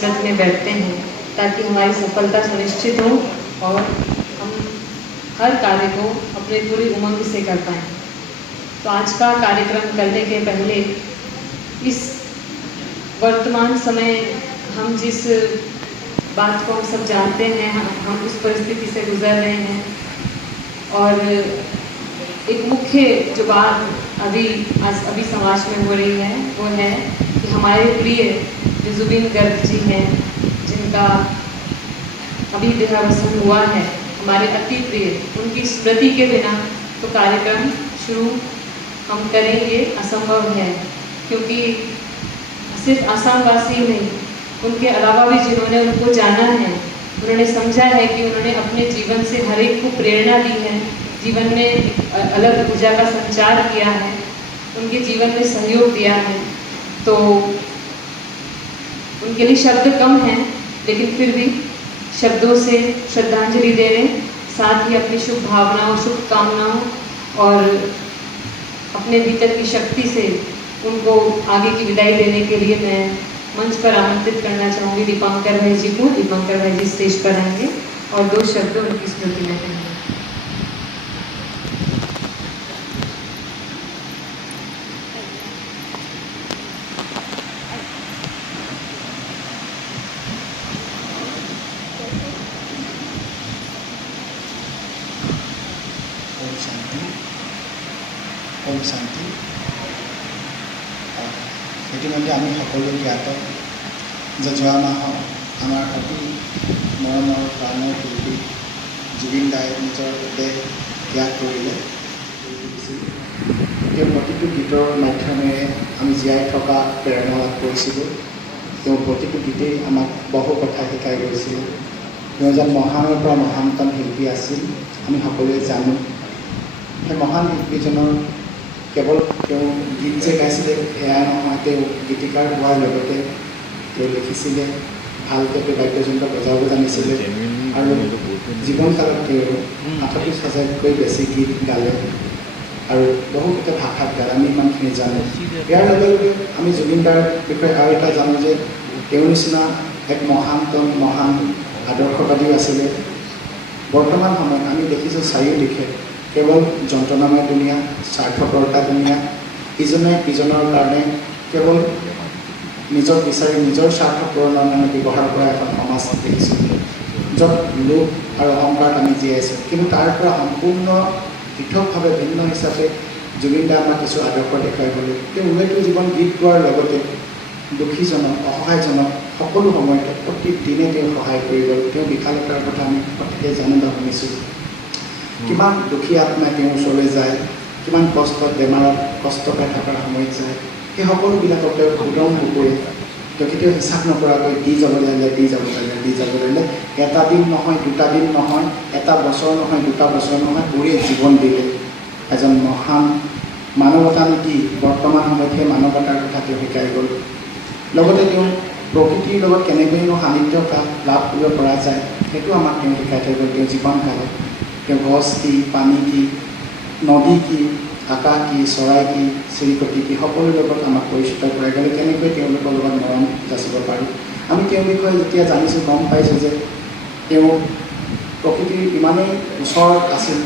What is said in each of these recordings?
व्रत में बैठते हैं ताकि हमारी सफलता सुनिश्चित हो और हम हर कार्य को अपने पूरी उमंग से कर पाएँ। तो आज का कार्यक्रम करने के पहले इस वर्तमान समय हम जिस बात को हम सब जानते हैं, हम उस परिस्थिति से गुजर रहे हैं और एक मुख्य जो बात अभी समाज में हो रही है वो है कि हमारे प्रिय जो जुबिन गर्ग जी हैं, जिनका अभी देहावसान हुआ है, हमारे अति प्रिय, उनकी स्मृति के बिना तो कार्यक्रम शुरू हम करेंगे असंभव है, क्योंकि सिर्फ आसामवासी नहीं, उनके अलावा भी जिन्होंने उनको जाना है, उन्होंने समझा है कि उन्होंने अपने जीवन से हर एक को प्रेरणा दी है, जीवन में अलग ऊर्जा का संचार किया है, उनके जीवन में सहयोग दिया है। तो उनके लिए शब्द कम हैं, लेकिन फिर भी शब्दों से श्रद्धांजलि दे रहे, साथ ही अपनी शुभ भावनाओं, शुभकामनाओं और अपने भीतर की शक्ति से उनको आगे की विदाई देने के लिए मैं मंच पर आमंत्रित करना चाहूँगी दीपांकर भाई जी को। दीपांकर भाई जी स्टेज पर आएंगे और 2 शब्द उनकी स्मृति में कहेंगे। ओम शांति। इतिमध्ये आम्ही সকলোৱে জ্ঞাত যে যোৱা মাহত আমাৰ অতি মৰমৰ প্ৰাণৰ শিল্পী জুবিন দায়ে নিজৰ দেহ ত্যাগ কৰিলে। তেওঁ প্ৰতিটো গীতৰ মাধ্যমেৰে আমি জীয়াই থকা প্ৰেৰণা লাভ কৰিছিলোঁ। তেওঁ প্ৰতিটো গীতেই আমাক বহু কথা শিকাই গৈছিল। তেওঁ এজন মহানৰ পৰা মহানতম শিল্পী আছিল, আমি সকলোৱে জানো। সেই মহান শিল্পীজনৰ কেৱল তেওঁ গীত যে গাইছিলে সেয়া নহয়, তেওঁ গীতিকাৰ হোৱাৰ লগতে তেওঁ লিখিছিলে, ভালকৈ তেওঁ বাদ্যযন্ত্ৰ বজাব জানিছিলে আৰু জীৱনকালত তেওঁ 38,000তকৈ বেছি গীত গালে আৰু বহুকেইটা ভাষাত গালে, আমি ইমানখিনি জানো। ইয়াৰ লগে লগে আমি জুবিন দাৰ বিষয়ে আৰু এটা জানো যে তেওঁৰ নিচিনা এক মহান আদৰ্শবাদীও আছিলে। বৰ্তমান সময়ত আমি দেখিছোঁ চাৰিওদিশে কেৱল যন্ত্ৰণাময় দুনিয়া, স্বাৰ্থপৰতা দুনিয়া, ইজনে ইজনৰ কাৰণে কেৱল নিজৰ বিচাৰি নিজৰ স্বাৰ্থ পূৰণৰ কাৰণে ব্যৱহাৰ কৰা এখন সমাজ দেখিছোঁ, য'ত লোভ আৰু অহংকাৰত আমি জীয়াইছোঁ। কিন্তু তাৰ পৰা সম্পূৰ্ণ পৃথকভাৱে ভিন্ন হিচাপে জুবিন দায়ে আমাক কিছু আদৰ্শ দেখুৱাই গ'লে। তেওঁ উন্নতি জীৱন গীত গোৱাৰ লগতে দুখীজনক, অসহায়জনক সকলো সময়তে প্ৰতিদিনে তেওঁ সহায় কৰি গ'ল। তেওঁ বিশালতাৰ কথা আমি প্ৰত্যেকেই জানো বা শুনিছোঁ। কিমান দুখী আত্মাই তেওঁৰ ওচৰলৈ যায়, কিমান কষ্টত বেমাৰত কষ্ট পাই থকাৰ সময়ত যায়, সেই সকলোবিলাকক তেওঁ উদং নকৰি, তেওঁ কেতিয়াও হিচাপ নকৰাকৈ দি যাব লাগিলে, এটা দিন নহয়, 2টা দিন নহয়, এটা বছৰ নহয়, 2টা বছৰ নহয়, পুৰি জীৱন দিলে। এজন মহান মানৱতা নীতি বৰ্তমান সময়ত সেই মানৱতাৰ কথা তেওঁ শিকাই গ'ল। লগতে তেওঁ প্ৰকৃতিৰ লগত কেনেকৈনো সান্নিধ্য লাভ কৰিব পৰা যায় সেইটো আমাক তেওঁ শিকাই থৈ গ'ল। তেওঁ জীৱনকালত তেওঁ গছ কি, পানী কি, নদী কি, আকাশ কি, চৰাই কি, চিৰিকটি কি, সকলোৰ লগত আমাক পৰিচিত কৰাই গ'লে কেনেকৈ তেওঁলোকৰ লগত মৰম যাচিব পাৰোঁ। আমি তেওঁৰ বিষয়ে যেতিয়া জানিছোঁ, গম পাইছোঁ যে তেওঁ প্ৰকৃতিৰ ইমানেই ওচৰত আছিল।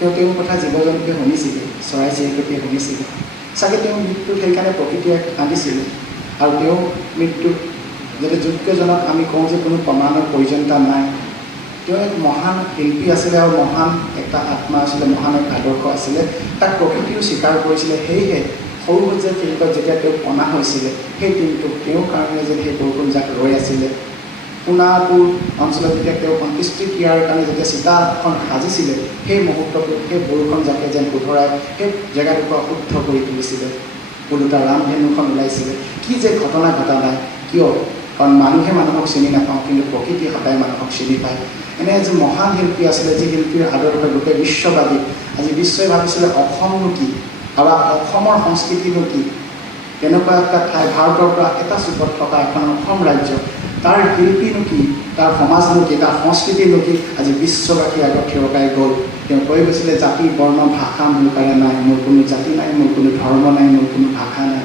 তেওঁৰ কথা জীৱ জন্তুৱে শুনিছিলে, চৰাই চিৰিকটিয়ে শুনিছিলে। চাগে তেওঁ মৃত্যুত সেইকাৰণে প্ৰকৃতিয়ে কান্দিছিলে আৰু তেওঁ মৃত্যুত যাতে যোগ্যজনক আমি কওঁ যে কোনো প্ৰমাণৰ প্ৰয়োজনীয়তা নাই। তেওঁ এক মহান শিল্পী আছিলে আৰু মহান এটা আত্মা আছিলে, মহান এক আদৰ্শ আছিলে। তাক প্ৰকৃতিও স্বীকাৰ কৰিছিলে। সেয়েহে সৰু যে ফিল্ডত যেতিয়া তেওঁ অনা হৈছিলে, সেই দিনটোত তেওঁৰ কাৰণে যে সেই বৰষুণজাক ৰৈ আছিলে। সোণাপুৰ অঞ্চলত যেতিয়া তেওঁ অন্ত্যেষ্টিক্ৰিয়াৰ কাৰণে যেতিয়া চিতাখন সাজিছিলে, সেই মুহূৰ্তটো সেই বৰষুণজাকে যেন শুধৰাই সেই জেগাটুকুৰা অশুদ্ধ কৰি তুলিছিলে। ওলোটা ৰামধেনুখন ওলাইছিলে। কি যে ঘটনা ঘটা নাই, কিয়? কাৰণ মানুহে মানুহক চিনি নাপাওঁ, কিন্তু প্ৰকৃতি সদায় মানুহক চিনি পায়। এনে এজন মহান শিল্পী আছিলে, যি শিল্পীৰ আদৰ্শ গোটেই বিশ্ববাদী। আজি বিশ্বই ভাবিছিলে অসমনো কি আৰু অসমৰ সংস্কৃতিনো কি। তেনেকুৱা এটা ঠাই, ভাৰতৰ পৰা এটা চুকত থকা এখন অসম ৰাজ্য, তাৰ শিল্পীনো কি, তাৰ সমাজনো কি, তাৰ সংস্কৃতিনো কি, আজি বিশ্ববাসীৰ আগত থিয়কাই গ'ল। তেওঁ কৈ গৈছিলে, জাতি বৰ্ণ ভাষা মোৰ কাৰণে নাই, মোৰ কোনো জাতি নাই, মোৰ কোনো ধৰ্ম নাই, মোৰ কোনো ভাষা নাই।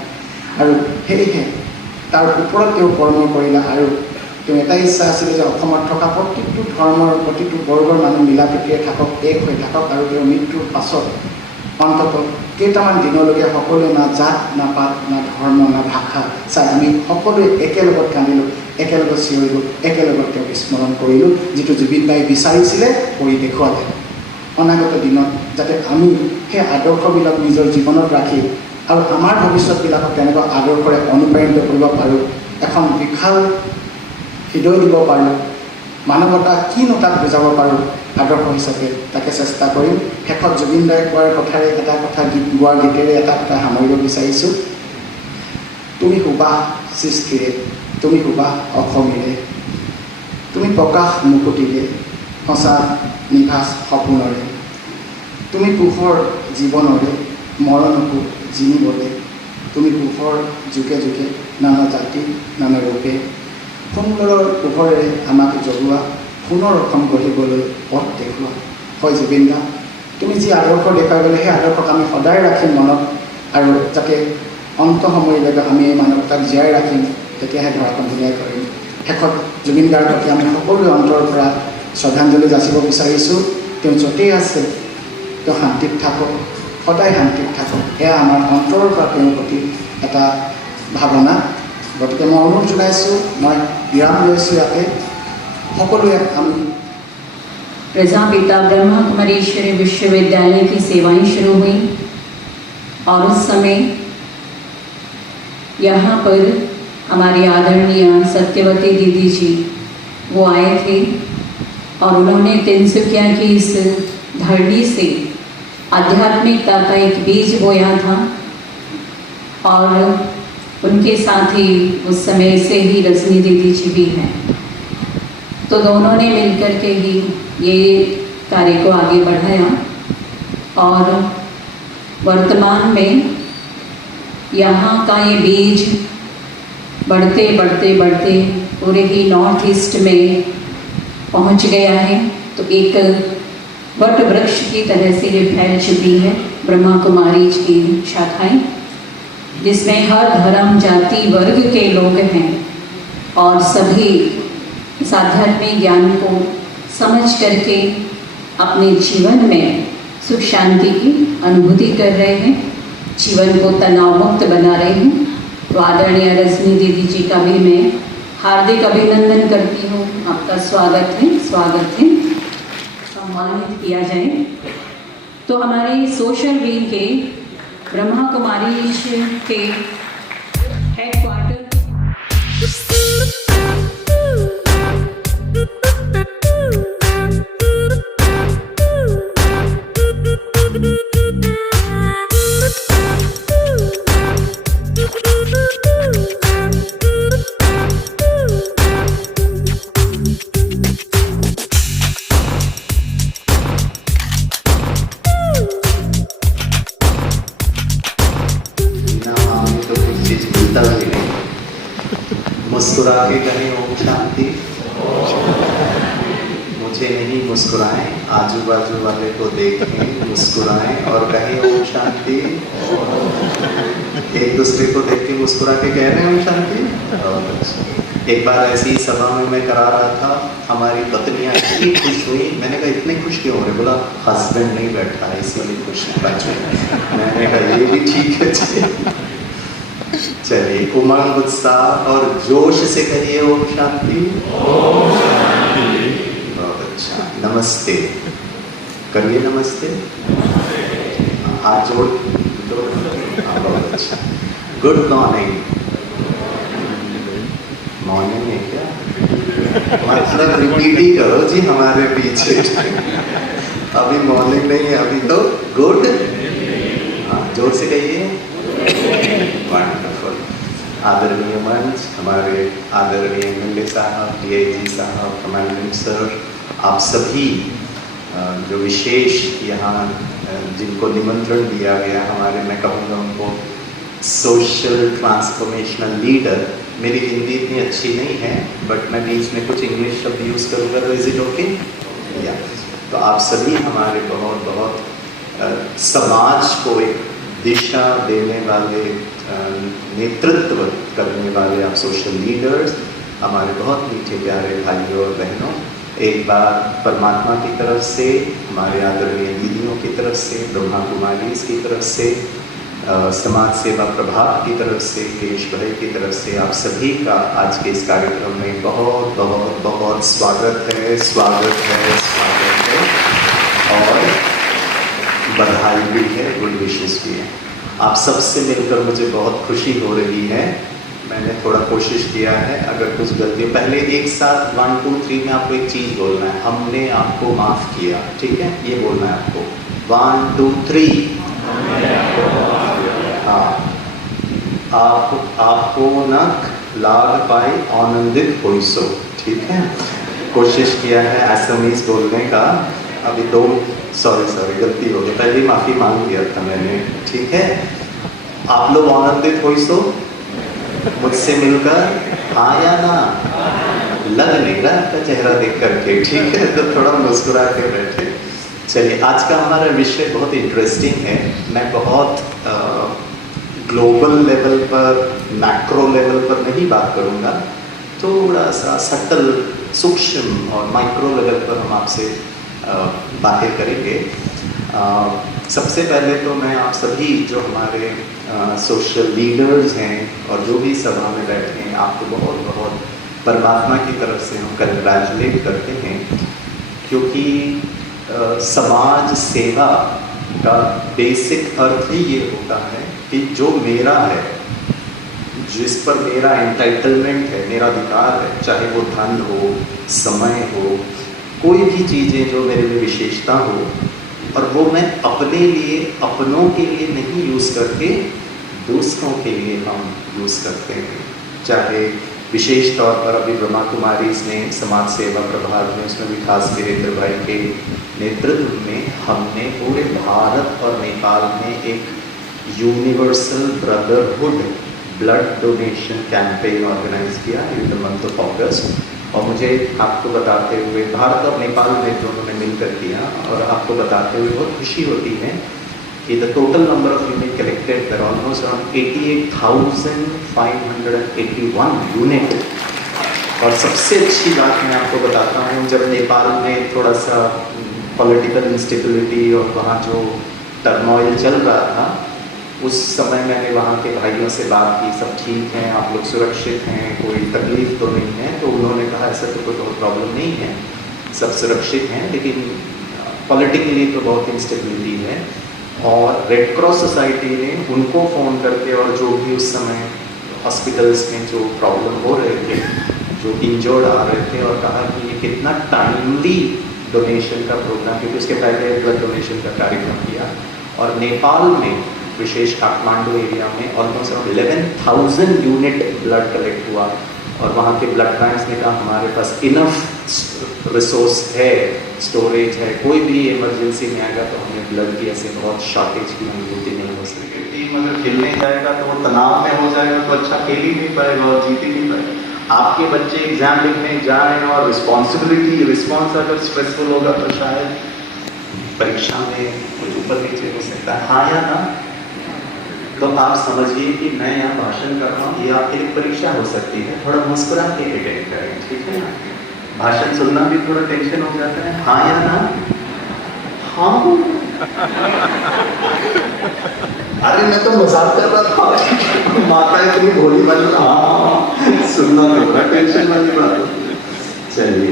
আৰু সেয়েহে তাৰ ওপৰত তেওঁ কৰ্ম কৰিলে আৰু তেওঁ এটাই ইচ্ছা আছিলে যে অসমত থকা প্ৰতিটো ধৰ্মৰ প্ৰতিটো বৰ্গৰ মানুহ মিলা প্ৰীতিৰে থাকক, এক হৈ থাকক, আৰু তেওঁৰ মৃত্যুৰ পাছত অন্ততঃ কেইটামান দিনলৈকে সকলোৱে না জাত না পাত না ধৰ্ম না ভাষা চাই আমি সকলোৱে একেলগত কান্দিলোঁ, একেলগত চিঞৰিলোঁ, একেলগত তেওঁক স্মৰণ কৰিলোঁ, যিটো জুবিন দাই বিচাৰিছিলে কৰি দেখুৱালে। অনাগত দিনত যাতে আমি সেই আদৰ্শবিলাক নিজৰ জীৱনত ৰাখি আৰু আমাৰ ভৱিষ্যতবিলাকক তেনেকুৱা আদৰ্শৰে অনুপ্ৰাণিত কৰিব পাৰোঁ, এখন বিশাল হৃদয় দিব পাৰোঁ, মানৱতা কিনো তাক বুজাব পাৰোঁ আদৰ্শ হিচাপে, তাকে চেষ্টা কৰিম। শেষত জুবিন দাই কোৱাৰ কথাৰে এটা কথা গোৱাৰ গীতেৰে এটা কথা সামৰিব বিচাৰিছোঁ। তুমি সুবাস সৃষ্টিৰে, তুমি সুবাস অসমীৰে, তুমি প্ৰকাশ মুকুটিৰে, সঁচা নিভাজ সপোনৰে, তুমি পোহৰ জীৱনৰে, মৰণকো জিনিবলৈ, তুমি পোহৰ যুগে যুগে নানা জাতি নানা ৰূপে, সুন্দৰৰ পোহৰেৰে আমাক জগোৱা, পুনৰ অসম গঢ়িবলৈ পথ দেখুওৱা। হয় জুবিন দা, তুমি যি আদৰ্শ দেখুৱাই গ'লে সেই আদৰ্শক আমি সদায় ৰাখিম মনত, আৰু যাতে অন্ত সময়লৈকে আমি এই মানৱতাক জীয়াই ৰাখিম, তেতিয়াহে ধৰাখন ধুনীয়া কৰিম। শেষত জুবিন দাৰ প্ৰতি আমি সকলোৱে অন্তৰৰ পৰা শ্ৰদ্ধাঞ্জলি যাচিব বিচাৰিছোঁ। তেওঁ য'তেই আছে তেওঁ শান্তিত থাকক, সদায় শান্তিত থাকক, এয়া আমাৰ অন্তৰৰ পৰা তেওঁৰ প্ৰতি এটা ভাৱনা। গতিকে মই অনুৰোধ জনাইছোঁ, মই বিৰাম লৈছোঁ ইয়াতে। সকলোৱে আমি प्रजापिता ब्रह्मा कुमारी ईश्वरीय विश्वविद्यालय की सेवाएं शुरू हुई और उस समय यहाँ पर हमारी आदरणीय सत्यवती दीदी जी वो आए थे और उन्होंने तिनसुकिया की इस धरती से आध्यात्मिकता का एक बीज बोया था। और उनके साथ ही उस समय से ही रजनी दीदी जी भी हैं, तो दोनों ने मिलकर के ही ये कार्य को आगे बढ़ाया। और वर्तमान में यहाँ का ये बीज बढ़ते बढ़ते बढ़ते पूरे ही नॉर्थ ईस्ट में पहुँच गया है। तो एक वट वृक्ष की तरह से ये फैल चुकी है ब्रह्मा कुमारी की शाखाएं, जिसमें हर धर्म जाति वर्ग के लोग हैं और सभी इस आध्यात्मिक ज्ञान को समझ करके अपने जीवन में सुख शांति की अनुभूति कर रहे हैं, जीवन को तनाव मुक्त बना रहे हैं। तो आदरणीय रजनी दीदी जी का भी मैं हार्दिक अभिनंदन करती हूँ। आपका स्वागत है, स्वागत है। सम्मानित किया जाए तो हमारे सोशल विंग के ब्रह्मा कुमारी के हेडक्वार्टर मुस्कुरा के कहें ओम शांति। मुझे नहीं मुस्कुराएं, आजू बाजू वाले को देखें, मुस्कुराएं और कहें ओम शांति। एक दूसरे को देख के मुस्कुरा के कह रहे हैं ओम शांति। एक बार ऐसी सभा में मैं करा रहा था, हमारी पत्नियां इतनी खुश हुई, मैंने कहा इतने खुश क्यों हो रहे? बोला हस्बैंड नहीं बैठा है इसीलिए खुश बचे। मैंने कहा ये भी ठीक है। चलिए उमंग उत्साह और जोश से कहिए ओम शांति। बहुत अच्छा, नमस्ते करिए, नमस्ते, हाथ जोड़ दो। बहुत अच्छा, गुड मॉर्निंग। मॉर्निंग है क्या? मतलब रिपीट ही करो जी हमारे पीछे। अभी मॉर्निंग नहीं है, अभी तो गुड। हाँ जोर से कहिए। वंडरफुल। आदरणीय मंच, हमारे आदरणीय एमएलए साहब, डीआईजी साहब, कमांडेंट सर, आप सभी जो विशेष यहाँ जिनको निमंत्रण दिया गया, हमारे मैं कहूँगा उनको सोशल ट्रांसफॉर्मेशनल लीडर। मेरी हिंदी इतनी अच्छी नहीं है बट मैं बीच में कुछ इंग्लिश शब्द यूज़ करूँगा, तो इज इट ओके? या तो आप सभी हमारे बहुत बहुत समाज को एक दिशा देने वाले, नेतृत्व करने वाले आप सोशल लीडर्स, हमारे बहुत मीठे प्यारे भाइयों और बहनों, एक बार परमात्मा की तरफ से, हमारे आदरणीय दीदियों की तरफ से, ब्रह्मा कुमारी की तरफ से, समाज सेवा प्रभात की तरफ से, केश भाई की तरफ से आप सभी का आज के इस कार्यक्रम में बहुत बहुत बहुत स्वागत है, स्वागत है, स्वागत है और बधाई भी है, गुड विशेस भी है। आप सबसे मिलकर मुझे बहुत खुशी हो रही है। मैंने थोड़ा कोशिश किया है, अगर कुछ गलती, पहले एक साथ 1 2 3 में आपको एक चीज़ बोलना है, हमने आपको माफ़ किया, ठीक है, ये बोलना है आपको। 1 2 3। हाँ, आपको नख लाग पाई आनंदित हुई सो, ठीक है। कोशिश किया है असमीज बोलने का, अभी सॉरी गलती हो गई, पहले माफ़ी मांग लिया था मैंने, ठीक है। आप लोग आनंदित हुई सो मुझसे मिलकर, हाँ या ना? लग नहीं रहा आपका चेहरा देख करके, ठीक है, तो थोड़ा मुस्कुरा के बैठे। चलिए, आज का हमारा विषय बहुत इंटरेस्टिंग है। मैं बहुत ग्लोबल लेवल पर, मैक्रो लेवल पर नहीं बात करूँगा, थोड़ा सा सटल, सूक्ष्म और माइक्रो लेवल पर हम आपसे बातें करेंगे। सबसे पहले तो मैं आप सभी जो हमारे सोशल लीडर्स हैं और जो भी सभा में बैठे हैं, आपको बहुत बहुत परमात्मा की तरफ से हम कंग्रेचुलेट करते हैं, क्योंकि समाज सेवा का बेसिक अर्थ ही ये होता है कि जो मेरा है, जिस पर मेरा एंटाइटलमेंट है, मेरा अधिकार है, चाहे वो धन हो, समय हो, कोई भी चीज़ें जो मेरे में विशेषता हो, और वो मैं अपने लिए, अपनों के लिए नहीं यूज़ करके दूसरों के लिए हम यूज़ करते हैं। चाहे विशेष तौर पर अभी ब्रह्मा कुमारी ने समाज सेवा प्रभात में, उसमें विकास वीरेंद्र भाई के नेतृत्व में हमने पूरे भारत और नेपाल में एक universal brotherhood blood donation campaign organise किया in the month of August. और मुझे आपको बताते हुए, भारत और नेपाल में दोनों ने मिलकर किया, और आपको बताते हुए बहुत खुशी होती है कि the total number of unit collected were almost around 88,581 unit. और सबसे अच्छी बात मैं आपको बताता हूँ, जब नेपाल में थोड़ा सा पॉलिटिकल इंस्टेबिलिटी और वहाँ जो टर्मोइल चल रहा था, उस समय मैंने वहाँ के भाइयों से बात की, सब ठीक हैं, आप लोग सुरक्षित हैं, कोई तकलीफ तो नहीं है। तो उन्होंने कहा ऐसा तो कोई बहुत प्रॉब्लम नहीं है, सब सुरक्षित हैं, लेकिन पॉलिटिकली तो बहुत इंस्टेबिलिटी है। और रेड क्रॉस सोसाइटी ने उनको फ़ोन करके, और जो भी उस समय हॉस्पिटल्स में जो प्रॉब्लम हो रहे थे, जो इंजर्ड आ रहे थे, और कहा कि ये कितना टाइमली डोनेशन का प्रोग्राम, क्योंकि उसके पहले ब्लड डोनेशन का कार्यक्रम किया। और नेपाल में, विशेष काठमांडू एरिया में almost around 11,000 unit blood collect हुआ। और वहाँ के ब्लड बैंक्स ने कहा हमारे पास इनफ रिसोर्स है, स्टोरेज है, कोई भी इमरजेंसी में आएगा तो हमें ब्लड की ऐसे बहुत शॉर्टेज की अनुभूति नहीं हो सकती। टीम अगर खेलने जाएगा तो वो तनाव में हो जाएगा, तो अच्छा खेल ही नहीं पाएगा और जीत ही नहीं पाएगा। आपके बच्चे एग्जाम लिखने जाएँ और रिस्पॉन्स अगर स्ट्रेसफुल होगा तो शायद परीक्षा में कुछ ऊपर नीचे हो सकता है, हाँ या ना? तो आप समझिए कि मैं यहाँ भाषण कर रहा हूँ, ये आपके लिए परीक्षा हो सकती है, थोड़ा मुस्कुरा के अटेंड करें, ठीक है ना? भाषण सुनना भी थोड़ा टेंशन हो जाता है, हाँ या ना? हाँ। अरे मैं तो मजाक कर रहा था, माता इतनी भोली वाली, हाँ सुनना तो बड़ा टेंशन वाली बात होती है। चलिए,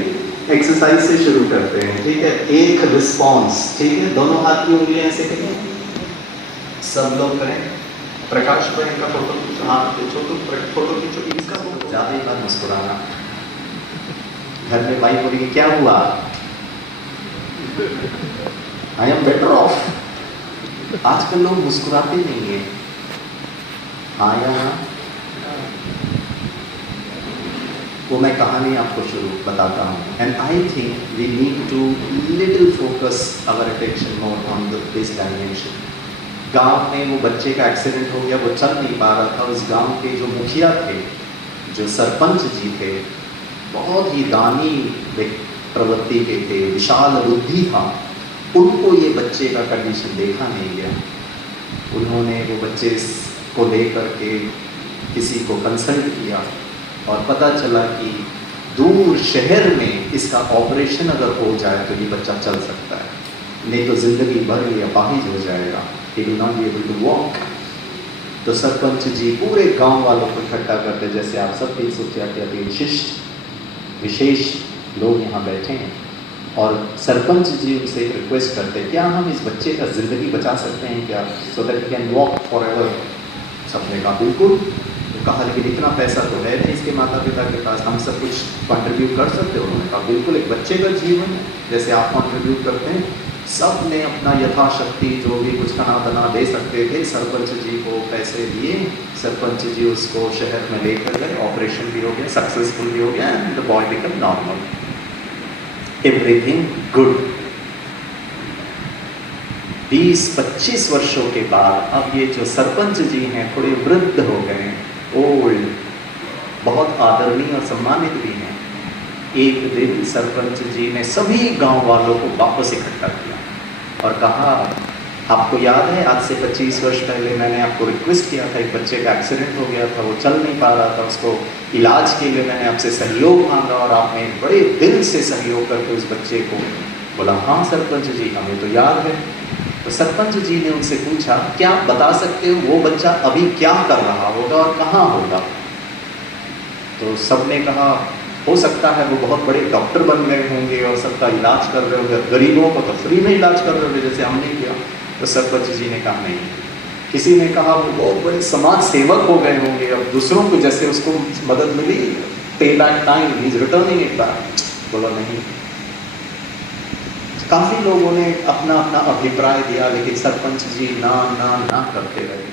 एक्सरसाइज से शुरू करते हैं, ठीक है? एक रिस्पॉन्स, ठीक है? दोनों हाथ की उंगलियां ऐसे करें, सब लोग करें। प्रकाश भाई का फोटो खींचो, हाथ छोटू फोटो खींचो, इसका फोटो ज़्यादा ही बार मुस्कुराना। घर में भाई बोलेगी क्या हुआ? I am better of. आजकल लोग मुस्कुराते नहीं है, हाँ या ना? वो मैं कहानी आपको शुरू बताता हूँ। And I think we need to little focus our attention more on this dimension. गांव में वो बच्चे का एक्सीडेंट हो गया, वो चल नहीं पा रहा था। उस गांव के जो मुखिया थे, जो सरपंच जी थे, बहुत ही दानी प्रवृत्ति के थे, विशाल बुद्धि था। उनको ये बच्चे का कंडीशन देखा नहीं गया। उन्होंने वो बच्चे को लेकर के किसी को कंसल्ट किया, और पता चला कि दूर शहर में इसका ऑपरेशन अगर हो जाए तो ये बच्चा चल सकता है, नहीं तो जिंदगी भर ये अपाहिज हो जाएगा, he will not be able to walk। तो सरपंच जी पूरे गांव वालों को इकट्ठा करते, जैसे आप सब देख सकते हैं कि अभी शिष्ट विशेष लोग यहाँ बैठे हैं, और सरपंच जी उनसे रिक्वेस्ट करते हैं क्या हम इस बच्चे का ज़िंदगी बचा सकते हैं क्या, so that he can walk for ever. सबने कहा बिल्कुल। तो कहा लेकिन इतना पैसा तो है नहीं इसके माता पिता के पास, हम सब कुछ कंट्रीब्यूट कर सकते हो। उन्होंने कहा बिल्कुल, एक बच्चे का जीवन जैसे आप कंट्रीब्यूट करते हैं। सब ने अपना यथाशक्ति जो भी कुछ खाना बना दे सकते थे सरपंच जी को पैसे दिए। सरपंच जी उसको शहर में लेकर गए, ऑपरेशन भी हो गया, सक्सेसफुल भी हो गया, and the boy become normal, everything good. 20-25 वर्षों के बाद अब ये जो सरपंच जी हैं थोड़े वृद्ध हो गए, ओल्ड, बहुत आदरणीय और सम्मानित भी हैं। एक दिन सरपंच जी ने सभी गांव वालों को वापस इकट्ठा किया और कहा आपको याद है आज से 25 वर्ष पहले मैंने आपको रिक्वेस्ट किया था, एक बच्चे का एक्सीडेंट हो गया था, वो चल नहीं पा रहा था, उसको इलाज के लिए मैंने आपसे सहयोग मांगा और आपने बड़े दिल से सहयोग करके उस बच्चे को। बोला हाँ सरपंच जी हमें तो याद है। तो सरपंच जी ने उनसे पूछा क्या आप बता सकते हो वो बच्चा अभी क्या कर रहा होगा और कहाँ होगा। तो सबने कहा हो सकता है वो बहुत बड़े डॉक्टर बन गए होंगे और सबका इलाज कर रहे होंगे, गरीबों को तो फ्री में इलाज कर रहे होंगे जैसे हमने किया। तो सरपंच जी ने कहा नहीं। किसी ने कहा वो बहुत बड़े समाज सेवक हो गए होंगे, अब दूसरों को जैसे उसको मदद मिली, पे back time, he is returning it back. बोला नहीं। काफी लोगों ने अपना अपना अभिप्राय दिया, लेकिन सरपंच जी ना ना ना करते रहे।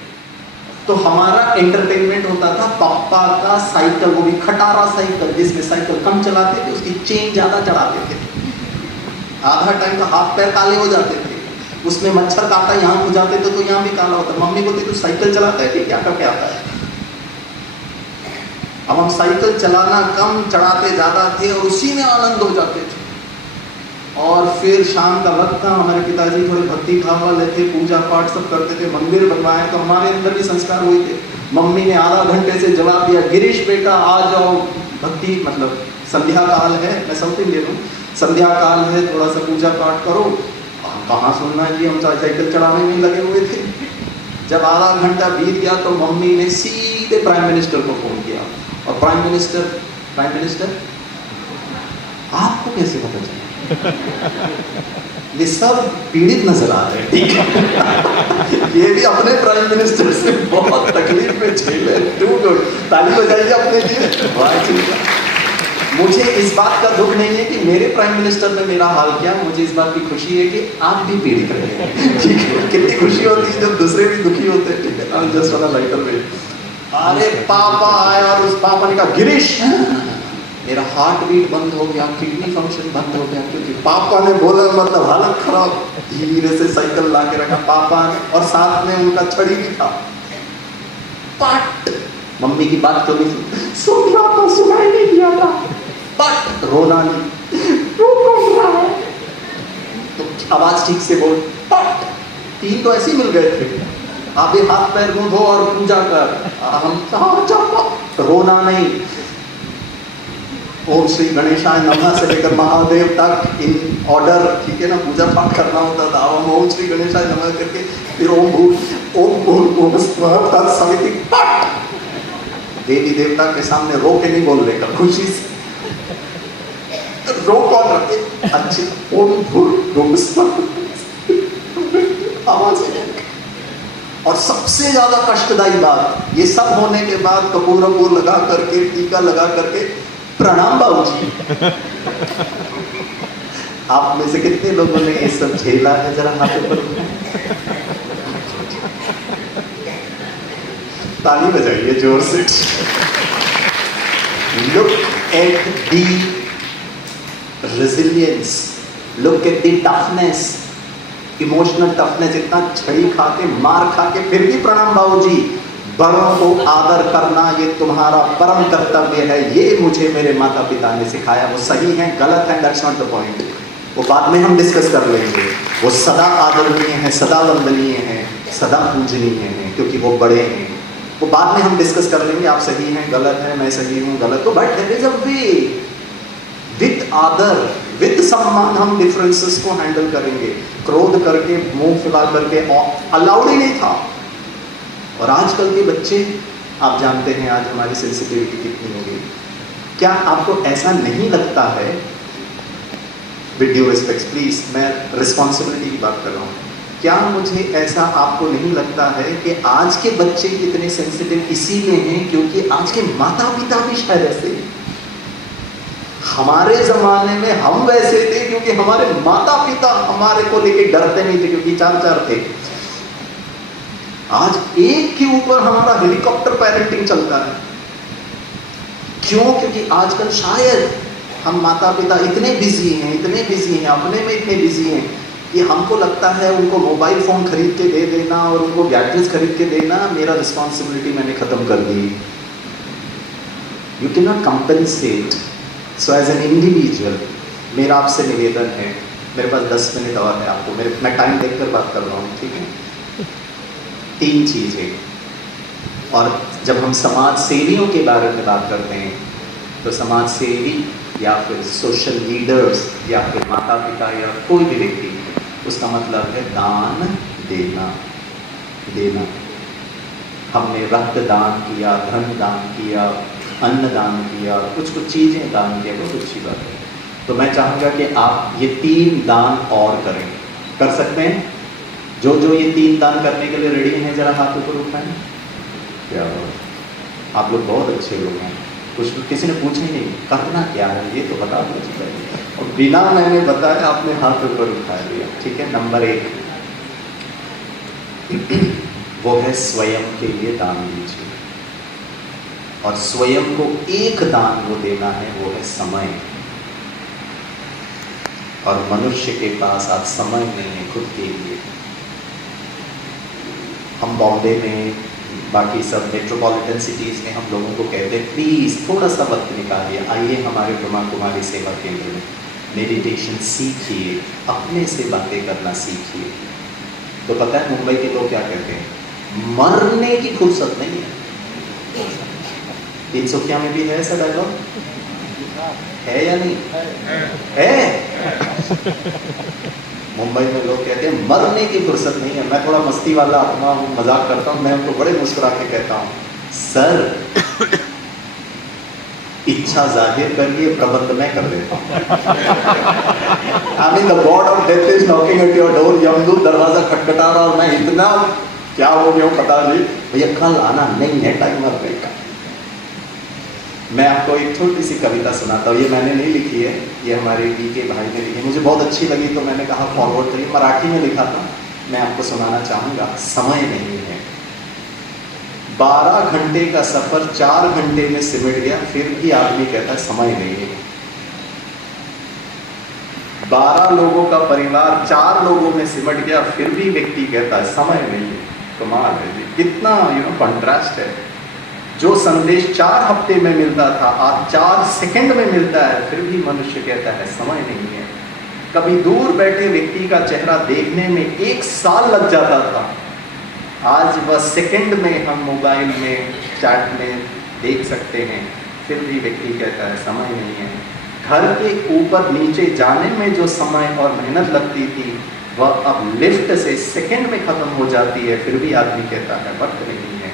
तो हमारा एंटरटेनमेंट होता था पापा का साइकिल, वो भी खटारा साइकिल जिसमें साइकिल कम चलाते थे, उसकी चेन ज्यादा चढ़ाते थे, आधा टाइम तो हाथ पैर काले हो जाते थे, उसमें मच्छर काटा यहाँ हो जाते थे तो यहाँ भी काला होता। मम्मी बोलती तू साइकिल चलाता है क्या करके आता है। अब हम साइकिल चलाना कम, चढ़ाते ज्यादा थे और उसी में आनंद हो जाते थे। और फिर शाम का वक्त था, हमारे पिताजी थोड़े भक्ति भाव वाले थे, पूजा पाठ सब करते थे, मंदिर बनवाए, तो हमारे अंदर भी संस्कार हुए थे। मम्मी ने आधा घंटे से जवाब दिया गिरीश बेटा आ जाओ, भक्ति मतलब संध्या काल है, मैं साउथ इंडियन हूँ, संध्या काल है, थोड़ा सा पूजा पाठ करो। कहाँ सुनना है जी, हम साइकिल चढ़ाने में लगे हुए थे। जब आधा घंटा बीत गया तो मम्मी ने सीधे प्राइम मिनिस्टर को फोन किया, और प्राइम मिनिस्टर आपको कैसे पता चला। ये सब पीड़ित नजर आ रहे हैं, ठीक है। ये भी अपने प्राइम मिनिस्टर से बहुत तकलीफ में झेले। ताली बजाइए अपने लिए। मुझे इस बात का दुख नहीं है कि मेरे प्राइम मिनिस्टर ने मेरा हाल किया, मुझे इस बात की खुशी है कि आप भी पीड़ित रहे हैं, ठीक है। कितनी खुशी होती है जब दूसरे भी दुखी होते हैं, ठीक है। जस्ट वाला लाइटर में अरे पापा आए और उस पापा ने कहा गिरीश मेरा हार्ट बीट बंद हो गया, किडनी फंक्शन बंद हो गया, क्योंकि पापा ने बोला, मतलब हालत खराब। धीरे से साइकिल ला के रखा पापा ने, और साथ में उनका छड़ी भी था। पट मम्मी की बात तो नहीं सुन रहा था, सुनाई नहीं दिया था, पट रोना नहीं, रो कौन रहा है तो आवाज ठीक से बोल, पट। 3 तो ऐसे ही मिल गए थे, आप भी हाथ पैर मुंह धो और पूजा कर, हम रोना नहीं। ओम श्री गणेशाय नमः से लेकर महादेव तक इन ऑर्डर, ठीक है ना, पूजा पाठ करना होता था। अब हम ओम श्री गणेशाय नमः करके फिर ओम भूर समिति पट देवी देवता के सामने रो के नहीं बोल लेगा, खुशी से रो कौन रखे अच्छी ओम भूर आवाज। और सबसे ज्यादा कष्टदायी बात, ये सब होने के बाद कपूर वपूर लगा करके, टीका लगा करके, प्रणाम बाबूजी। आप में से कितने लोगों ने ये सब झेला है, जरा हाथ ऊपर। ताली बजाइए जोर से। Look at the resilience, look at the toughness, emotional toughness. इतना छड़ी खा के, मार खा के, फिर भी प्रणाम बाबूजी। बड़ों को आदर करना ये तुम्हारा परम कर्तव्य है, ये मुझे मेरे माता पिता ने सिखाया। वो सही है गलत है, दैट्स नॉट द पॉइंट, वो बाद में हम डिस्कस कर लेंगे। वो सदा आदरणीय है, सदा वंदनीय है, सदा पूजनीय है, क्योंकि वो बड़े हैं। वो बाद में हम डिस्कस कर लेंगे, आप सही हैं, गलत है, मैं सही हूँ, गलत हो, but there is a way, with आदर, विद सम्मान हम डिफरेंसेस को हैंडल करेंगे। क्रोध करके, मुंह फुला करके अलाउड ही नहीं था। और आजकल के बच्चे, आप जानते हैं आज हमारी सेंसिटिविटी कितनी हो गई। क्या आपको ऐसा नहीं लगता है, विद ड्यू रिस्पेक्ट प्लीज, मैं रिस्पॉन्सिबिलिटी की बात कर रहा हूँ, क्या मुझे ऐसा आपको नहीं लगता है कि आज के बच्चे कितने सेंसिटिव इसीलिए हैं क्योंकि आज के माता पिता भी शायद ऐसे हैं। हमारे जमाने में हम वैसे थे क्योंकि हमारे माता पिता हमारे को लेके डरते नहीं थे क्योंकि 4 थे। आज एक के ऊपर हमारा हेलीकॉप्टर पेरेंटिंग चलता है। क्यों? क्योंकि आजकल शायद हम माता पिता इतने बिजी हैं, अपने में इतने बिजी हैं कि हमको लगता है उनको मोबाइल फोन खरीद के दे देना और उनको गैजेट्स खरीद के देना मेरा रिस्पॉन्सिबिलिटी मैंने खत्म कर दी। You can not compensate. So as an individual मेरा आपसे निवेदन है, मेरे पास 10 मिनट और है, आपको मैं टाइम देखकर बात कर रहा हूँ, ठीक है? 3 चीजें। और जब हम समाज सेवियों के बारे में बात करते हैं तो समाज सेवी या फिर सोशल लीडर्स या फिर माता पिता या कोई भी व्यक्ति, उसका मतलब है दान देना। हमने रक्त दान किया, धन दान किया, अन्न दान किया, कुछ चीजें दान किया, बहुत अच्छी बात है। तो मैं चाहूँगा कि आप ये 3 दान और करें। कर सकते हैं? जो ये 3 दान करने के लिए रेडी हैं जरा हाथ ऊपर उठाएं। क्या आप लोग बहुत अच्छे लोग हैं। कुछ किसी ने पूछा ही नहीं करना क्या है, ये तो बता दो। और बिना मैंने बताया आपने हाथ ऊपर उठा दिया, ठीक है? नंबर 1 वो है स्वयं के लिए दान दीजिए। और स्वयं को एक दान वो देना है, वो है समय। और मनुष्य के पास आज समय नहीं है खुद के लिए। हम बॉम्बे में, बाकी सब मेट्रोपॉलिटन सिटीज़ में हम लोगों को कहते हैं प्लीज़ थोड़ा सा वक्त निकालिए, आइए हमारे ब्रह्मा कुमारी सेवा केंद्र में मेडिटेशन सीखिए, अपने से बातें करना सीखिए। तो पता है मुंबई के लोग क्या कहते हैं? मरने की फुर्सत नहीं है। 300 में भी है ऐसा डायलॉग, है या नहीं है? मुंबई में लोग कहते हैं मरने की फुर्सत नहीं है। मैं थोड़ा मस्ती वाला आत्मा हूँ, मजाक करता हूँ, मैं उनको बड़े मुस्कुरा के कहता हूँ, सर इच्छा जाहिर करिए, प्रबंध मैं कर देता हूँ। I mean the God of death is knocking at your door. यमदूत दरवाजा खटखटा रहा और मैं इतना क्या हो गया पता नहीं, भैया कल आना नहीं है टाइम मरने का। मैं आपको एक छोटी सी कविता सुनाता हूँ, ये मैंने नहीं लिखी है, ये हमारे के भाई ने लिखी है, मुझे बहुत अच्छी लगी तो मैंने कहा फॉरवर्ड करिए। मराठी में लिखा था, मैं आपको सुनाना चाहूँगा। समय नहीं है। 12 घंटे का सफर 4 घंटे में सिमट गया, फिर भी आदमी कहता है समय नहीं है। 12 लोगों का परिवार 4 लोगों में सिमट गया, फिर भी व्यक्ति कहता है समय नहीं है। कमाल है जी, कितना कंट्रास्ट है। जो संदेश 4 हफ्ते में मिलता था आज 4 सेकंड में मिलता है, फिर भी मनुष्य कहता है समय नहीं है। कभी दूर बैठे व्यक्ति का चेहरा देखने में 1 साल लग जाता था, आज वह सेकंड में हम मोबाइल में चैट में देख सकते हैं, फिर भी व्यक्ति कहता है समय नहीं है। घर के ऊपर नीचे जाने में जो समय और मेहनत लगती थी वह अब लिफ्ट से सेकंड में खत्म हो जाती है, फिर भी आदमी कहता है वक्त नहीं है।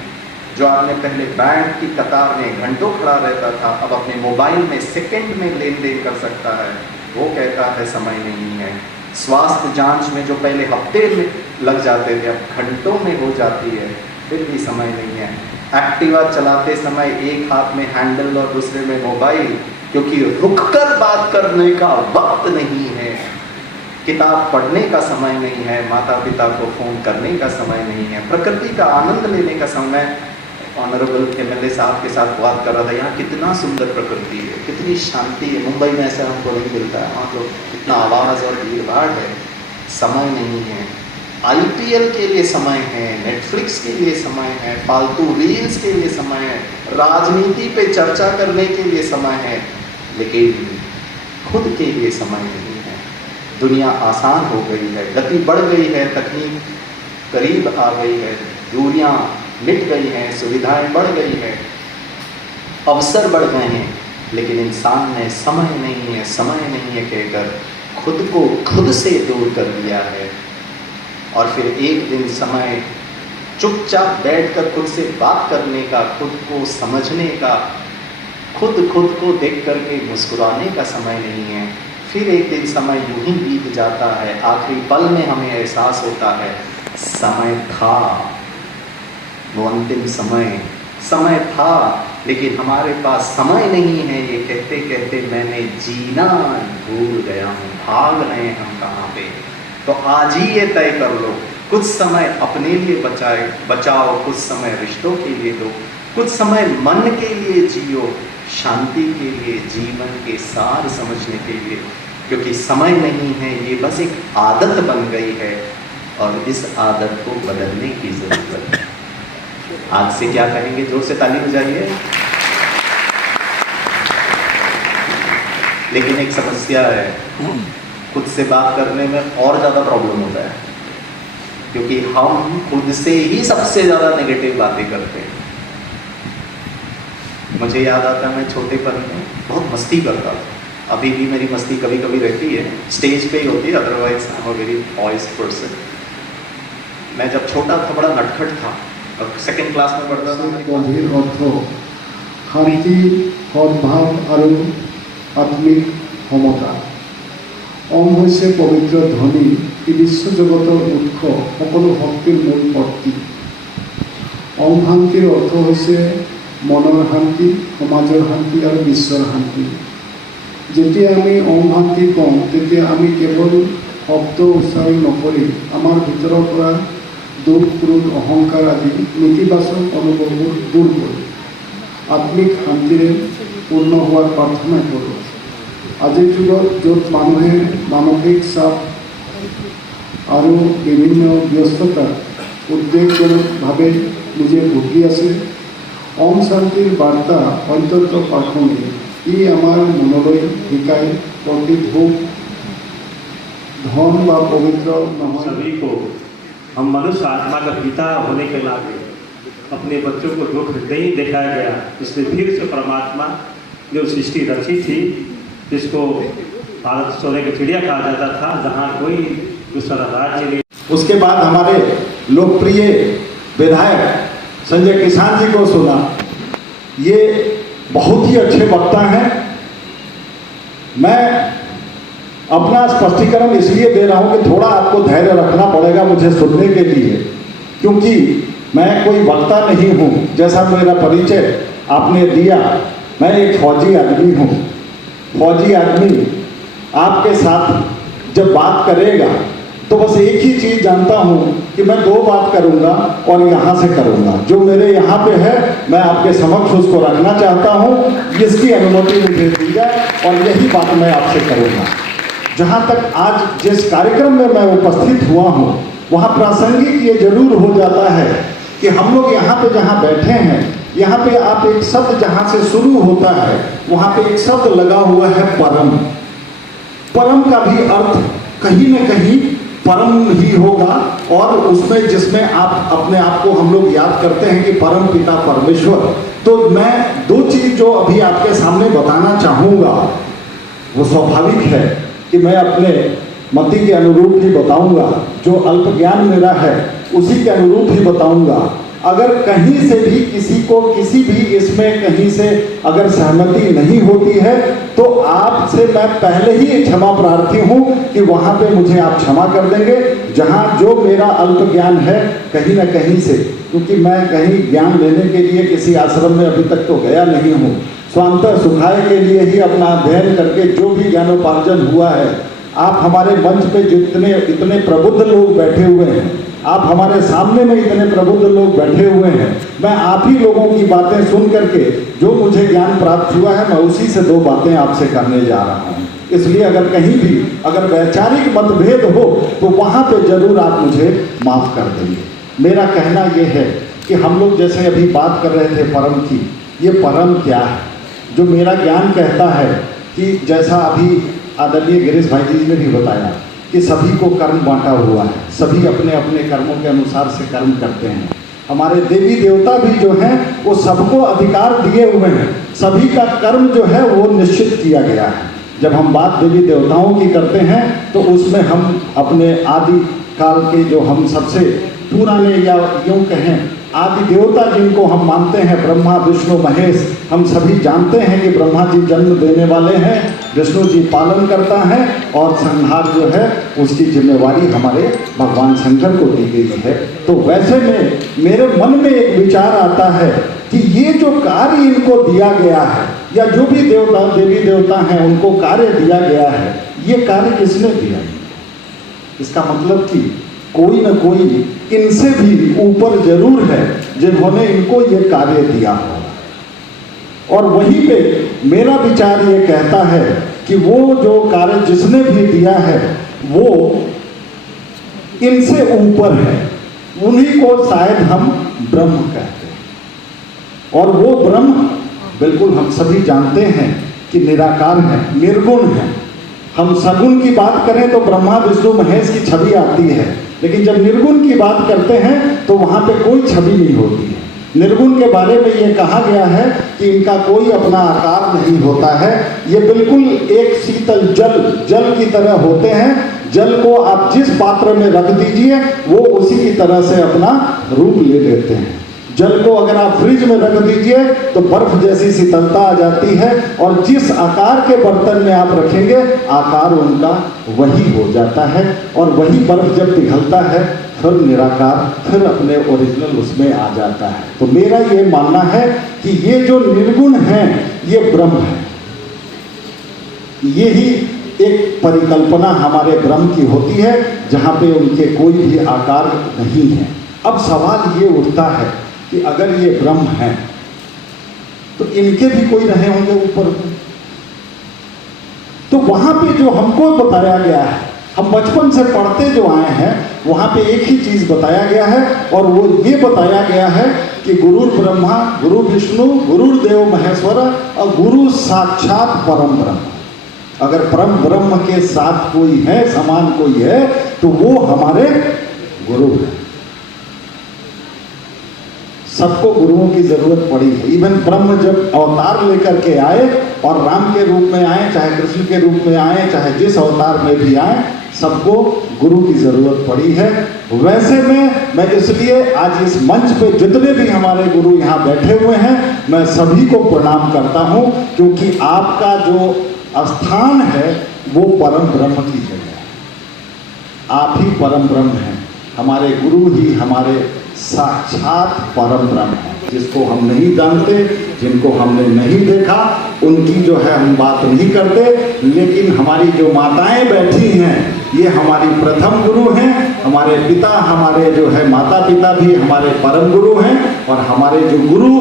जो आदमी पहले बैंक की कतार में घंटों खड़ा रहता था, अब अपने मोबाइल में सेकंड में लेन देन कर सकता है, वो कहता है समय नहीं है। स्वास्थ्य जांच में जो पहले हफ्ते में लग जाते थे, अब घंटों में हो जाती है, फिर भी समय नहीं है। एक्टिवा चलाते समय एक हाथ में हैंडल और दूसरे में मोबाइल, क्योंकि रुककर बात करने का वक्त नहीं है। किताब पढ़ने का समय नहीं है, माता पिता को फ़ोन करने का समय नहीं है, प्रकृति का आनंद लेने का समय। ऑनरेबल MLA साहब के साथ बात कर रहा था, यहाँ कितना सुंदर प्रकृति है, कितनी शांति है। मुंबई में ऐसा हमको नहीं मिलता है, वहाँ तो इतना आवाज़ और भीड़ भाड़ है। समय नहीं है। IPL के लिए समय है, नेटफ्लिक्स के लिए समय है, फालतू रील्स के लिए समय है, राजनीति पे चर्चा करने के लिए समय है, लेकिन खुद के लिए समय नहीं है। दुनिया आसान हो गई है, गति बढ़ गई है, तकनीक करीब आ गई है, दूरियां मिट गई हैं, सुविधाएं बढ़ गई हैं, अवसर बढ़ गए हैं, लेकिन इंसान ने समय नहीं है कहकर खुद को खुद से दूर कर दिया है। और फिर एक दिन समय चुपचाप बैठकर खुद से बात करने का, खुद को समझने का, खुद को देख करके मुस्कुराने का समय नहीं है। फिर एक दिन समय यूं ही बीत जाता है, आखिरी पल में हमें एहसास होता है समय था, वो अंतिम समय था, लेकिन हमारे पास समय नहीं है। ये कहते कहते मैंने जीना भूल गया हूँ, भाग रहे हैं हम कहाँ पे। तो आज ही ये तय कर लो, कुछ समय अपने लिए बचाओ, कुछ समय रिश्तों के लिए दो, कुछ समय मन के लिए जियो, शांति के लिए, जीवन के सार समझने के लिए, क्योंकि समय नहीं है, ये बस एक आदत बन गई है और इस आदत को बदलने की जरूरत है। आज से क्या कहेंगे? जोर से ताली बजाइए। लेकिन एक समस्या है, खुद से बात करने में और ज़्यादा प्रॉब्लम होता है, क्योंकि हम खुद से ही सबसे ज़्यादा नेगेटिव बातें करते हैं। मुझे याद आता है, मैं छोटेपन में बहुत मस्ती करता था, अभी भी मेरी मस्ती कभी कभी रहती है, स्टेज पे ही होती है, otherwise I am a very voice person. मैं जब छोटा था बड़ा नटखट था, और सेकेंड क्लास में पढ़ता था। गंभीर अर्थ शांति, सद्भाव और आत्मिक क्षमता। ओम হৈছে पवित्र ध्वनि, ই বিশ্বজগতৰ উৎস, সকলো শক্তিৰ মূল শক্তি। ওম শান্তিৰ অৰ্থ হৈছে মনৰ শান্তি, সমাজৰ শান্তি আৰু বিশ্বৰ শান্তি। যেতিয়া আমি ওম শান্তি কওঁ, তেতিয়া আমি কেৱল শব্দ উচ্চাৰণ নকৰি আমাৰ ভিতৰৰ পৰা দুখ, ক্ৰোধ, অহংকাৰ আদি নেতিবাচক অনুভৱবোৰ দূৰ কৰি আত্মিক শান্তিৰে পূৰ্ণ হোৱাৰ প্ৰাৰ্থনা কৰোঁ। আজিৰ যুগত য'ত মানুহে মানসিক চাপ আৰু বিভিন্ন ব্যস্ততা উদ্বেগজনকভাৱে নিজে ভুগি আছে, ওম শান্তিৰ বাৰ্তা অত্যন্ত প্ৰাসংগিক। ই আমাৰ মনলৈ শিকায় প্ৰতি ভোগ, ধন বা পবিত্ৰ নহয়। सभी को हम मनुष्य आत्मा का पिता होने के नाते अपने बच्चों को दुख नहीं दिखाया गया, इसलिए फिर से परमात्मा जो सृष्टि रची थी, जिसको भारत सोने की चिड़िया कहा जाता था, जहाँ कोई दूसरा राज्य नहीं। उसके बाद हमारे लोकप्रिय विधायक संजय किसान जी को सुना। ये बहुत ही अच्छे वक्ता हैं। मैं अपना स्पष्टीकरण इसलिए दे रहा हूं कि थोड़ा आपको धैर्य रखना पड़ेगा मुझे सुनने के लिए, क्योंकि मैं कोई वक्ता नहीं हूं। जैसा मेरा परिचय आपने दिया, मैं एक फौजी आदमी हूं। फौजी आदमी आपके साथ जब बात करेगा तो बस एक ही चीज़ जानता हूं कि मैं दो बात करूंगा और यहाँ से करूंगा। जो मेरे यहाँ पे है मैं आपके समक्ष उसको रखना चाहता हूं, इसकी अनुमति मुझे दी जाए और यही बात मैं आपसे करूंगा। जहाँ तक आज जिस कार्यक्रम में मैं उपस्थित हुआ हूँ, वहाँ प्रासंगिक ये जरूर हो जाता है कि हम लोग यहाँ पे जहाँ बैठे हैं, यहाँ पे आप एक शब्द जहाँ से शुरू होता है वहाँ पे एक शब्द लगा हुआ है परम। परम का भी अर्थ कहीं न कहीं परम ही होगा, और उसमें जिसमें आप अपने आप को हम लोग याद करते हैं कि परम पिता परमेश्वर। तो मैं दो चीज़ जो अभी आपके सामने बताना चाहूँगा, वो स्वाभाविक है कि मैं अपने मति के अनुरूप ही बताऊंगा, जो अल्प ज्ञान मेरा है उसी के अनुरूप ही बताऊंगा। अगर कहीं से भी किसी को किसी भी इसमें कहीं से अगर सहमति नहीं होती है तो आपसे मैं पहले ही क्षमा प्रार्थी हूँ कि वहाँ पे मुझे आप क्षमा कर देंगे, जहाँ जो मेरा अल्प ज्ञान है कहीं ना कहीं से, क्योंकि मैं कहीं ज्ञान लेने के लिए किसी आश्रम में अभी तक तो गया नहीं हूँ। स्वांतः सुखाय के लिए ही अपना अध्ययन करके जो भी ज्ञानोपार्जन हुआ है, आप हमारे मंच पे जितने इतने प्रबुद्ध लोग बैठे हुए हैं, आप हमारे सामने में इतने प्रबुद्ध लोग बैठे हुए हैं, मैं आप ही लोगों की बातें सुन करके जो मुझे ज्ञान प्राप्त हुआ है मैं उसी से दो बातें आपसे करने जा रहा हूँ। इसलिए अगर कहीं भी अगर वैचारिक मतभेद हो तो वहाँ पे जरूर आप मुझे माफ़ कर देंगे। मेरा कहना ये है कि हम लोग जैसे अभी बात कर रहे थे परम की, ये परम क्या है? जो मेरा ज्ञान कहता है कि जैसा अभी आदरणीय गिरीश भाई जी ने भी बताया कि सभी को कर्म बांटा हुआ है, सभी अपने अपने कर्मों के अनुसार से कर्म करते हैं। हमारे देवी देवता भी जो हैं वो सबको अधिकार दिए हुए हैं, सभी का कर्म जो है वो निश्चित किया गया है। जब हम बात देवी देवताओं की करते हैं तो उसमें हम अपने आदि काल के जो हम सबसे पुराने या यूँ कहें आदि देवता जिनको हम मानते हैं, ब्रह्मा विष्णु महेश, हम सभी जानते हैं कि ब्रह्मा जी जन्म देने वाले हैं, विष्णु जी पालन करता है और संहार जो है उसकी जिम्मेवारी हमारे भगवान शंकर को दी गई है। तो वैसे में मेरे मन में एक विचार आता है कि ये जो कार्य इनको दिया गया है या जो भी देवता देवी देवता हैं उनको कार्य दिया गया है, ये कार्य किसने दिया है? इसका मतलब कि कोई न कोई इनसे भी ऊपर जरूर है जिन्होंने इनको ये कार्य दिया होगा। और वहीं पे मेरा विचार ये कहता है कि वो जो कार्य जिसने भी दिया है वो इनसे ऊपर है, उन्हीं को शायद हम ब्रह्म कहते हैं। और वो ब्रह्म बिल्कुल हम सभी जानते हैं कि निराकार है, निर्गुण है। हम सगुण की बात करें तो ब्रह्मा विष्णु महेश की छवि आती है, लेकिन जब निर्गुण की बात करते हैं तो वहाँ पे कोई छवि नहीं होती है। निर्गुण के बारे में ये कहा गया है कि इनका कोई अपना आकार नहीं होता है, ये बिल्कुल एक शीतल जल की तरह होते हैं। जल को आप जिस पात्र में रख दीजिए वो उसी की तरह से अपना रूप ले लेते हैं। जल को अगर आप फ्रिज में रख दीजिए तो बर्फ जैसी शीतलता आ जाती है, और जिस आकार के बर्तन में आप रखेंगे आकार उनका वही हो जाता है। और वही बर्फ जब पिघलता है फिर निराकार फिर अपने ओरिजिनल उसमें आ जाता है। तो मेरा ये मानना है कि ये जो निर्गुण है ये ब्रह्म है। यही एक परिकल्पना हमारे ब्रह्म की होती है जहाँ पे उनके कोई भी आकार नहीं है। अब सवाल ये उठता है कि अगर ये ब्रह्म हैं तो इनके भी कोई रहे होंगे ऊपर। तो वहां पे जो हमको बताया गया है, हम बचपन से पढ़ते जो आए हैं वहां पे एक ही चीज बताया गया है, और वो ये बताया गया है कि गुरु ब्रह्मा गुरु विष्णु गुरुदेव महेश्वर और गुरु साक्षात परम ब्रह्म। अगर परम ब्रह्म के साथ कोई है, समान कोई है, तो वो हमारे गुरु है। सबको गुरुओं की जरूरत पड़ी है। इवन ब्रह्म जब अवतार लेकर के आए और राम के रूप में आए, चाहे कृष्ण के रूप में आए, चाहे जिस अवतार में भी आए, सबको गुरु की जरूरत पड़ी है। वैसे में मैं इसलिए आज इस मंच पे जितने भी हमारे गुरु यहाँ बैठे हुए हैं मैं सभी को प्रणाम करता हूँ, क्योंकि आपका जो स्थान है वो परम ब्रह्म की जगह है। आप ही परम ब्रह्म हैं, हमारे गुरु ही हमारे साक्षात परम ब्रह्म है। जिसको हम नहीं जानते, जिनको हमने नहीं देखा, उनकी जो है हम बात नहीं करते, लेकिन हमारी जो माताएं बैठी हैं ये हमारी प्रथम गुरु हैं। हमारे पिता, हमारे जो है माता पिता भी हमारे परम गुरु हैं, और हमारे जो गुरु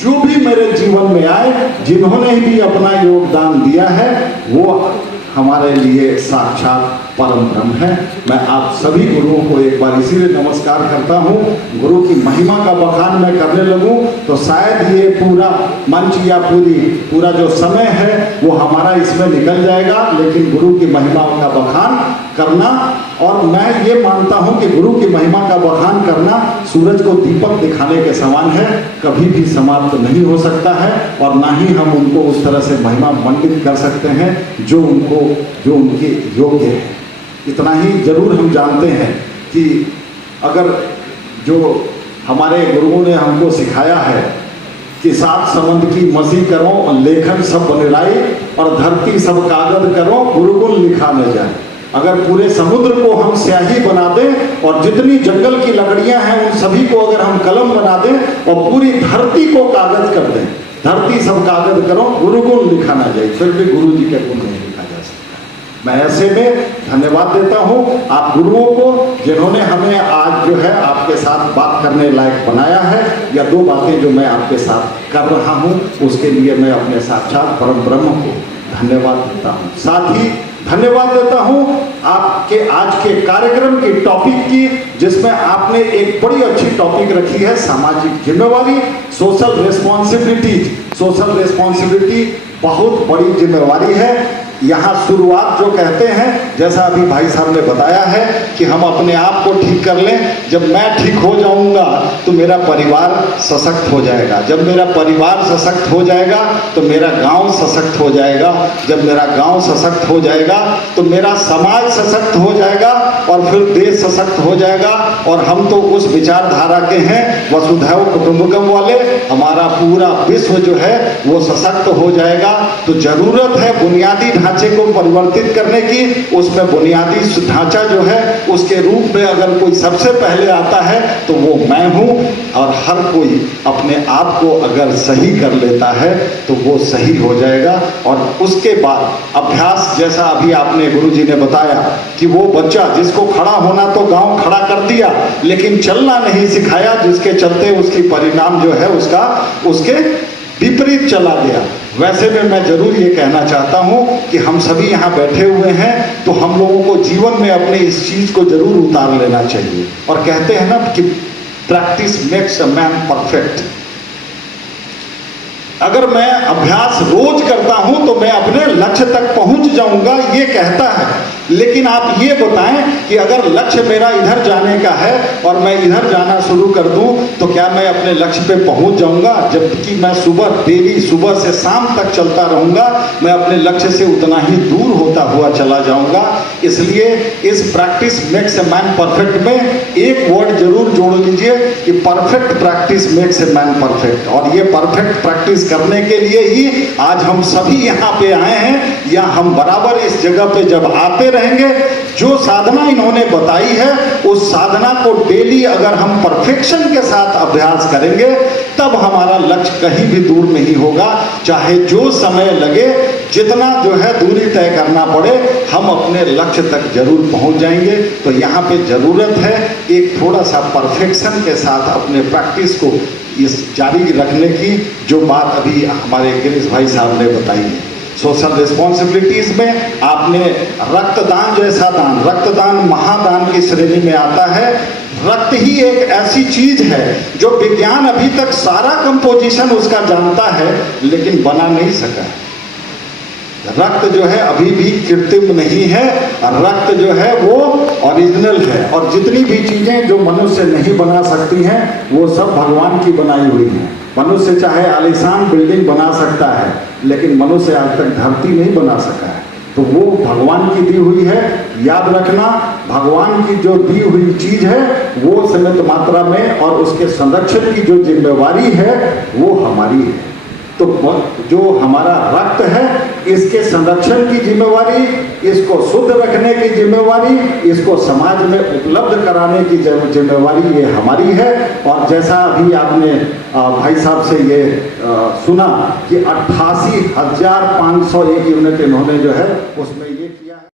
जो भी मेरे जीवन में आए, जिन्होंने भी अपना योगदान दिया है, वो हमारे लिए साक्षात परम ब्रह्म है। मैं आप सभी गुरुओं को एक बार इसीलिए नमस्कार करता हूँ। गुरु की महिमा का बखान मैं करने लगूँ तो शायद ये पूरा मंच या पूरा जो समय है वो हमारा इसमें निकल जाएगा, लेकिन गुरु की महिमा का बखान करना, और मैं ये मानता हूँ कि गुरु की महिमा का बखान करना सूरज को दीपक दिखाने के समान है, कभी भी समाप्त नहीं हो सकता है, और ना ही हम उनको उस तरह से महिमा मंडित कर सकते हैं जो उनके योग्य है। इतना ही जरूर हम जानते हैं कि अगर जो हमारे गुरुओं ने हमको सिखाया है कि सात समंद की मसी करो और लेखन सब बनिलाई, और धरती सब कागज करो गुरुकुल लिखा न जाए। अगर पूरे समुद्र को हम स्याही बना दें और जितनी जंगल की लकड़ियां हैं उन सभी को अगर हम कलम बना दें और पूरी धरती को कागज कर दें, धरती सब कागज करो गुरुकुल लिखा ना जाए, फिर भी गुरु जी के गुण नहीं लिखा जा सकता। मैं ऐसे में धन्यवाद देता हूँ आप गुरुओं को, जिन्होंने हमें आज जो है आपके साथ बात करने लायक बनाया है, या दो बातें जो मैं आपके साथ कर रहा हूँ उसके लिए मैं अपने साक्षात परम ब्रह्म को धन्यवाद देता हूँ। साथ ही धन्यवाद देता हूँ आपके आज के कार्यक्रम की टॉपिक की, जिसमें आपने एक बड़ी अच्छी टॉपिक रखी है सामाजिक जिम्मेवारी, सोशल रिस्पॉन्सिबिलिटी। सोशल रिस्पॉन्सिबिलिटी बहुत बड़ी जिम्मेवारी है। यहाँ शुरुआत जो कहते हैं, जैसा अभी भाई साहब ने बताया है कि हम अपने आप को ठीक कर लें। जब मैं ठीक हो जाऊंगा तो मेरा परिवार सशक्त हो जाएगा, जब मेरा परिवार सशक्त हो जाएगा तो मेरा गांव सशक्त हो जाएगा, जब मेरा गांव सशक्त हो जाएगा तो मेरा समाज सशक्त हो जाएगा और फिर देश सशक्त हो जाएगा। और हम तो उस विचारधारा के हैं वसुधैव कुटुंबकम वाले, हमारा पूरा विश्व जो है वो सशक्त हो जाएगा। तो जरूरत है बुनियादी ढांचे को परिवर्तित करने की। उसमें बुनियादी ढांचा जो है उसके रूप में अगर कोई सबसे पहले आता है तो वो मैं हूँ। और हर कोई अपने आप को अगर सही कर लेता है तो वो सही हो जाएगा। और उसके बाद अभ्यास, जैसा अभी आपने गुरुजी ने बताया कि वो बच्चा जिसको खड़ा होना तो गांव खड़ा कर दिया लेकिन चलना नहीं सिखाया, जिसके चलते उसकी परिणाम जो है उसका उसके विपरीत चला गया। वैसे में मैं जरूर ये कहना चाहता हूँ कि हम सभी यहाँ बैठे हुए हैं तो हम लोगों को जीवन में अपने इस चीज़ को जरूर उतार लेना चाहिए। और कहते हैं ना कि practice makes a man perfect. अगर मैं अभ्यास रोज करता हूं तो मैं अपने लक्ष्य तक पहुंच जाऊंगा, ये कहता है। लेकिन आप ये बताएं कि अगर लक्ष्य मेरा इधर जाने का है और मैं इधर जाना शुरू कर दूं तो क्या मैं अपने लक्ष्य पे पहुंच जाऊंगा? जबकि मैं सुबह डेली सुबह से शाम तक चलता रहूंगा, मैं अपने लक्ष्य से उतना ही दूर होता हुआ चला जाऊंगा। इसलिए इस practice makes a man perfect में एक वर्ड जरूर जोड़ लीजिए कि perfect practice makes a man perfect. और ये परफेक्ट प्रैक्टिस करने के लिए ही आज हम सभी यहाँ पे आए हैं, या हम बराबर इस जगह पे जब आते रहेंगे, जो साधना इन्होंने बताई है उस साधना को डेली अगर हम परफेक्शन के साथ अभ्यास करेंगे तब हमारा लक्ष्य कहीं भी दूर नहीं होगा। चाहे जो समय लगे, जितना जो है दूरी तय करना पड़े, हम अपने लक्ष्य तक जरूर पहुंच जाएंगे। तो यहाँ पे जरूरत है एक थोड़ा सा परफेक्शन के साथ अपने प्रैक्टिस को इस जारी रखने की, जो बात अभी हमारे गिरीश भाई साहब ने बताई है। सोशल रिस्पॉन्सिबिलिटीज में आपने रक्तदान जैसा दान, रक्तदान महादान की श्रेणी में आता है। रक्त ही एक ऐसी चीज है जो विज्ञान अभी तक सारा कंपोजिशन उसका जानता है लेकिन बना नहीं सका। रक्त जो है अभी भी कृत्रिम नहीं है, और रक्त जो है वो ओरिजिनल है। और जितनी भी चीजें जो मनुष्य नहीं बना सकती हैं वो सब भगवान की बनाई हुई हैं। मनुष्य चाहे आलीशान बिल्डिंग बना सकता है लेकिन मनुष्य आज तक धरती नहीं बना सका है, तो वो भगवान की दी हुई है। याद रखना, भगवान की जो दी हुई चीज है वो सीमित मात्रा में, और उसके संरक्षण की जो जिम्मेवारी है वो हमारी है। तो जो हमारा रक्त है इसके संरक्षण की जिम्मेवारी, इसको शुद्ध रखने की जिम्मेवारी, इसको समाज में उपलब्ध कराने की जिम्मेवारी ये हमारी है। और जैसा अभी आपने भाई साहब से ये सुना कि 88,501 यूनिट इन्होंने जो है उसमें ये किया है।